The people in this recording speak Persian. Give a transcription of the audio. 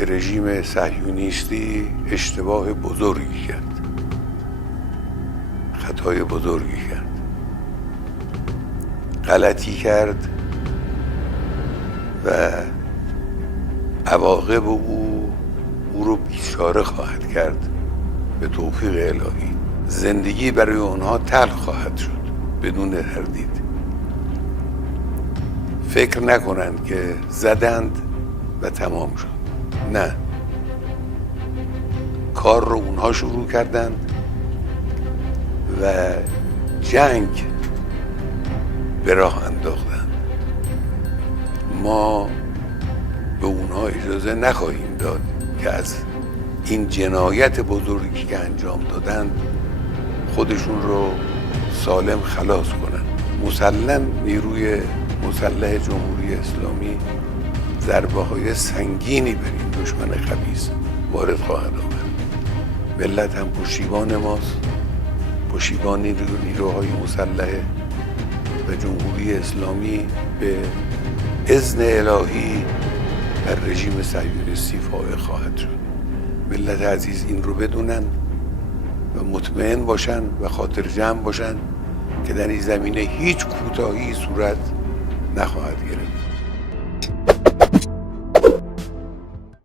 که رژیم صهیونیستی اشتباه بزرگی کرد، خطای بزرگی کرد، غلطی کرد و عواقب او رو بیچاره خواهد کرد. به توفیق الهی زندگی برای اونها تلخ خواهد شد بدون تردید. فکر نکنند که زدند و تمام شد. نه، کار رو اونها شروع کردند و جنگ به راه انداختند. ما به اونها اجازه نخواهیم داد که از این جنایت بزرگی که انجام دادند خودشون رو سالم خلاص کنند. مسلماً نیروی مسلح جمهوری اسلامی ضربه های سنگینی بر این دشمن خبیث وارد خواهد آورد. ملت هم پشتیبان ماست، پشتیبان نیروهای مسلح و جمهوری اسلامی به اذن الهی بر رژیم صهیونیستی فائق خواهد شد. ملت عزیز این رو بدونن و مطمئن باشن و خاطر جمع باشن که در این زمینه هیچ کوتاهی صورت نخواهد گرفت.